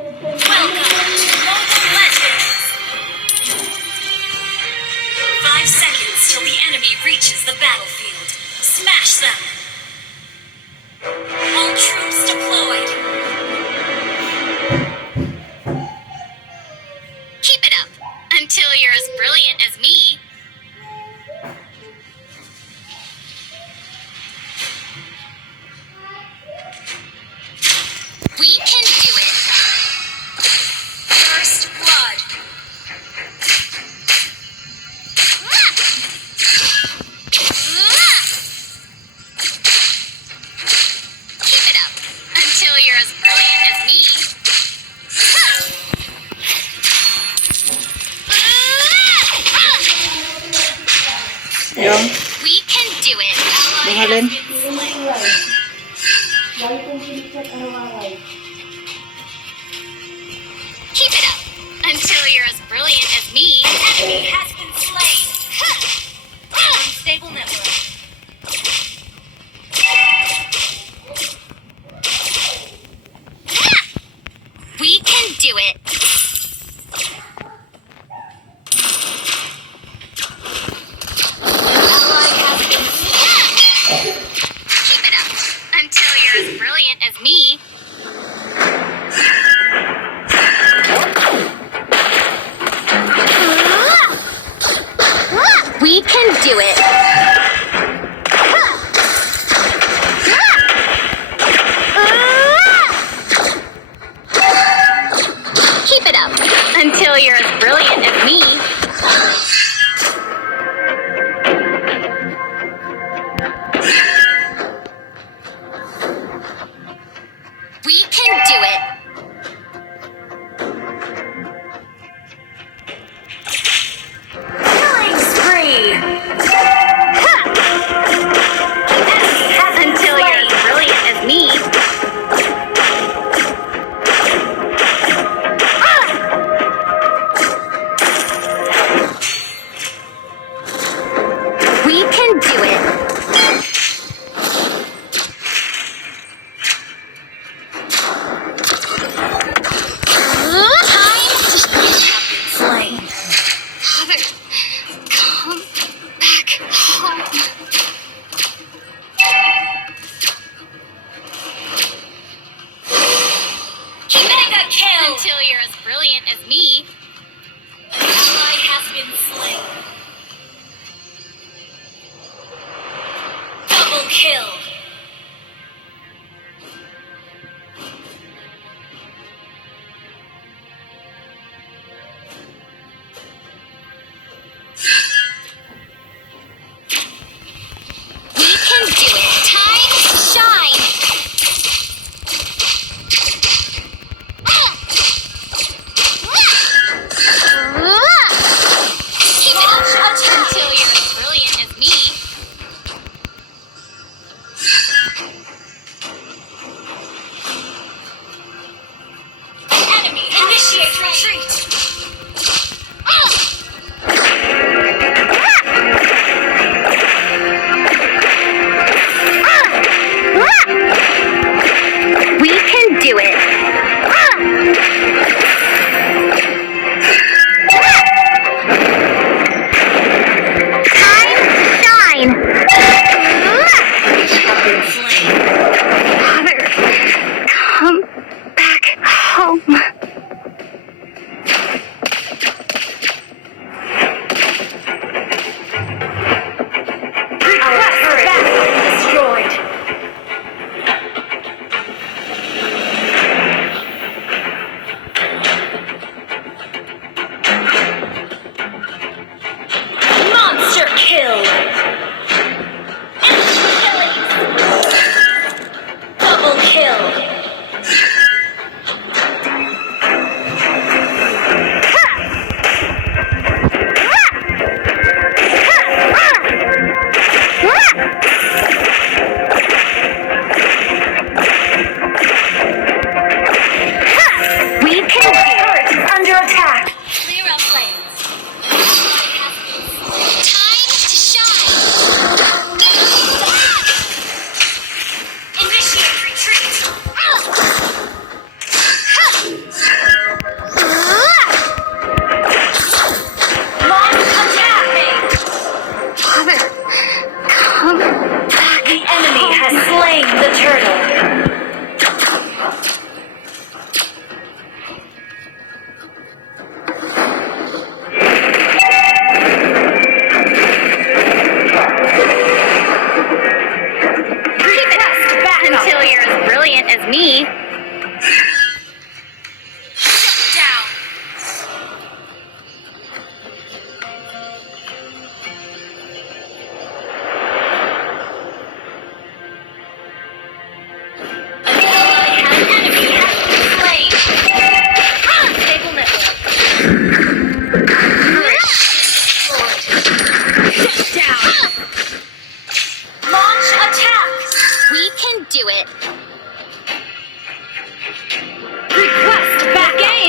Welcome to Mobile Legends! 5 seconds till the enemy reaches the battlefield. Smash them! All troops deployed! Keep it up, until you're as brilliant as me. We can do it! First blood! Keep it up, until you're as brilliant as me. Yung, We can do it! bungalin. Keep it up, until you're as brilliant as me. Enemy has been slain! Unstable network. We can do it! Keep it up, until you're as brilliant as me. We can do it! Keep it up, until you're as brilliant as me. We can do it! Killing spree! Until you're as brilliant as me. We can do it! Slain. Father, come back home. Mega kill! Until you're as brilliant as me. An ally has been slain. Double kill! We can do it. Time to shine. Keep it up until you're as brilliant as me. Enemy initiate retreat! We can do it. Time to shine. Father, come back home.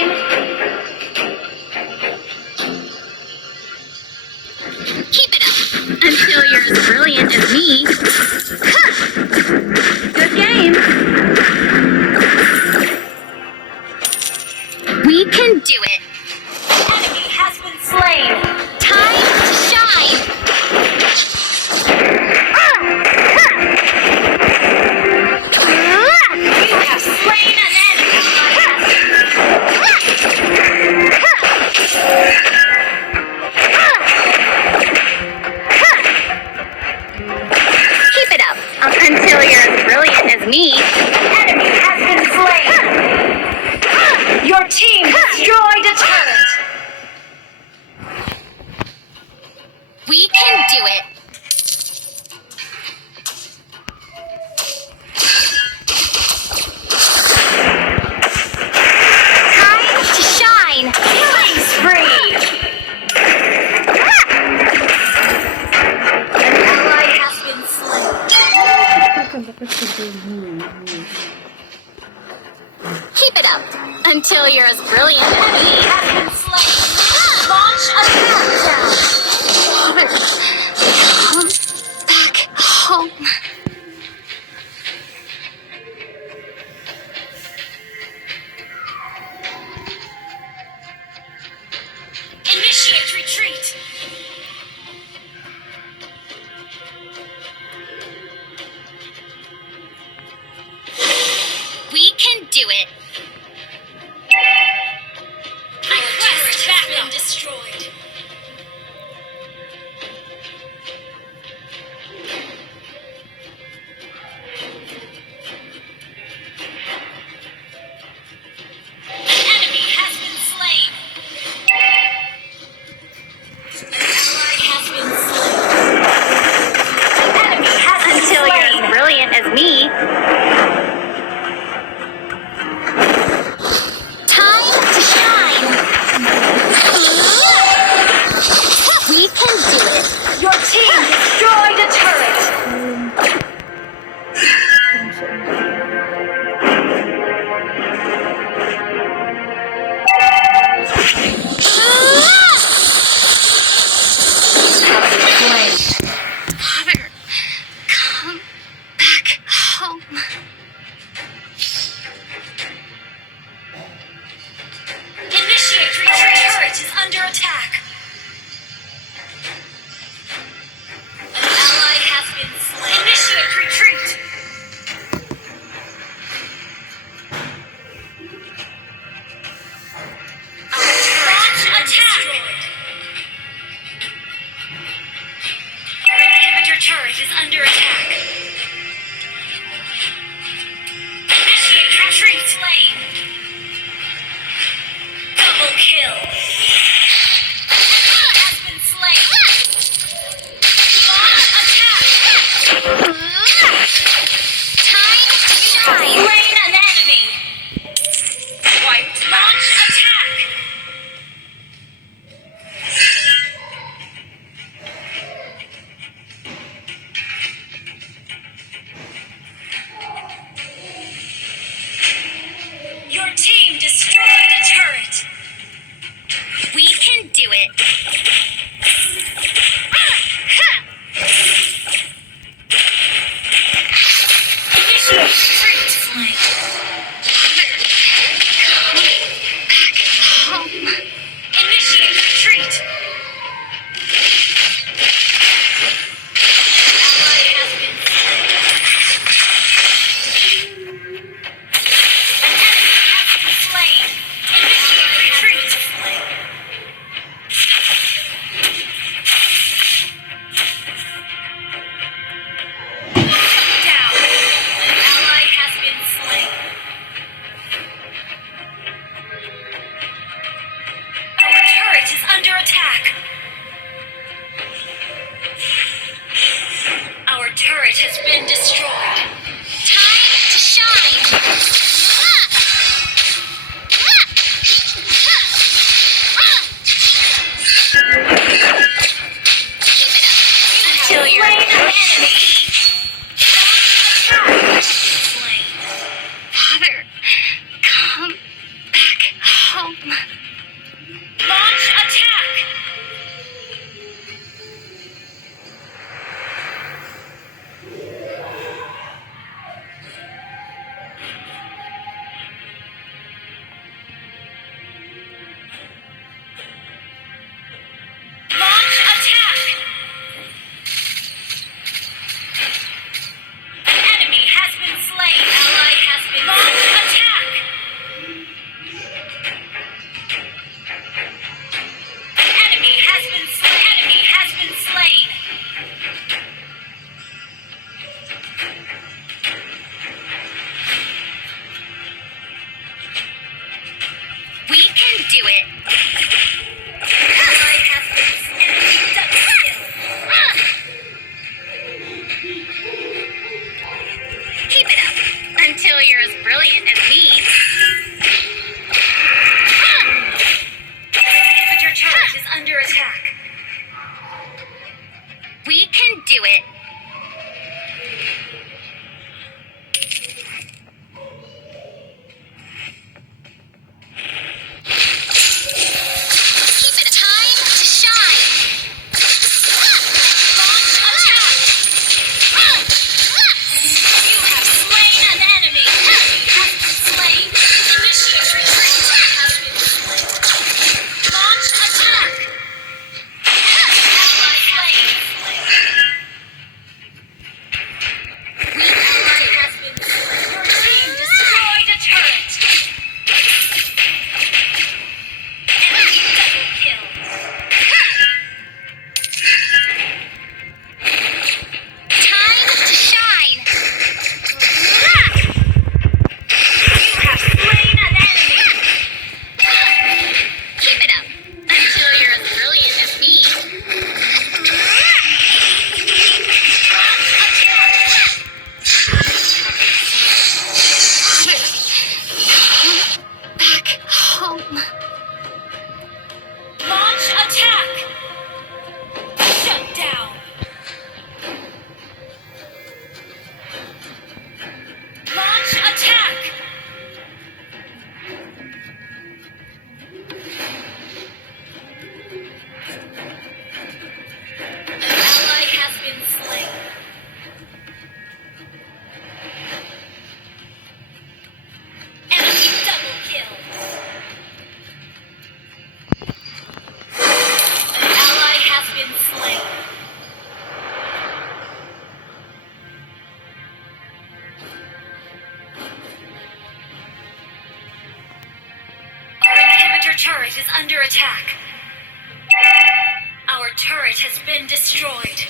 time. Keep it up until you're as brilliant as me. Good game. We can do it. Enemy has been slain. Time to shine. You have slain an enemy. Keep it up until you're as brilliant as me. Enemy has been slain. Your team destroyed a turret. We can do it. Time to shine. Killing spree. An ally has been slain. Keep it up until you're as brilliant as Enemy me. has been slain. Launch a countdown. Come back home. Initiate retreat. We can do it. Our turret has been destroyed. An enemy has been slain. An ally has been slain. An enemy has been Until you're slain. as brilliant as me. Time to shine. We can do it. Your team destroyed a turret. Father, come back home. Initiate retreat. Our turret is under attack. An ally has been slain. Initiate retreat. Our turret attack. Our inhibitor turret is under attack. Initiate retreat. Slain. Double kill. Enemy has been slain. Launch attack. Time to shine. Slain an enemy. Wiped. Launch attack. Your team destroyed a turret. We can do it. Initiate retreat. Slain. Back home. Initiate retreat. Ally has been slain. An enemy has been slain. Initiate retreat. Down. An ally has been slain. Our turret is under attack. Our turret has been destroyed. Time to shine. Until you're Slain an enemy. Slain. Father, come back home. home. Launch attack! Launch attack! An enemy has been slain. Ally has been launch attack! An enemy has been slain. Enemy has been slain. We can do it. Ally has been slain. Enemy double kill. Keep it up until you're as brilliant as me. Inhibitor turret is under attack. We can do it. Keep it time to shine. Launch attack! You have slain an enemy. Enemy has been slain. Initiate retreat. Has been slain. Launch attack! Ally slain. Ally has been slain. Your team destroyed a turret. Enemy double kill. Time to shine. You have slain an enemy. Keep it up until you're as brilliant as me. Back home. Launch attack! Shut down! Launch attack! An ally has been slain. Enemy double kill. An ally has been slain. Our inhibitor turret is under attack. Our turret has been destroyed.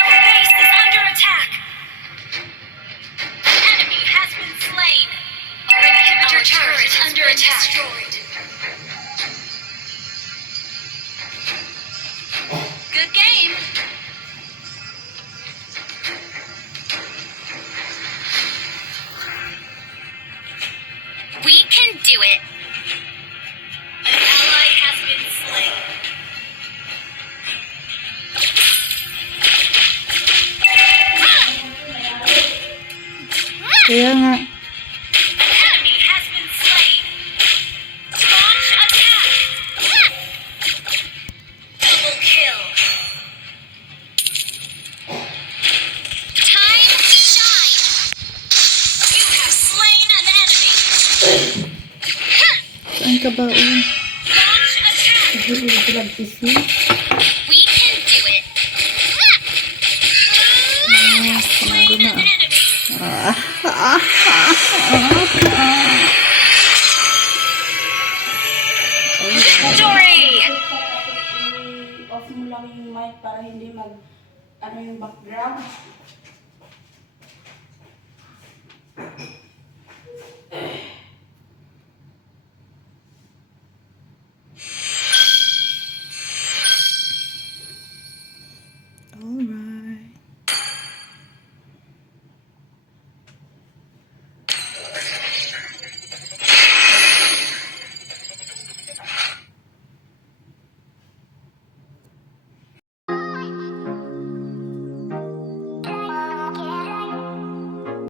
Our base is under attack. An enemy has been slain. Our inhibitor turret is under attack. Good game. We can do it. An ally has been slain. Kaya nga. An enemy has been slain. Launch attack. Double kill. Time to shine. You have slain an enemy. Saan ka ba? Launch attack. We can do it. Slain an enemy. Victory! Off mo lang yung mic para hindi mag yung background.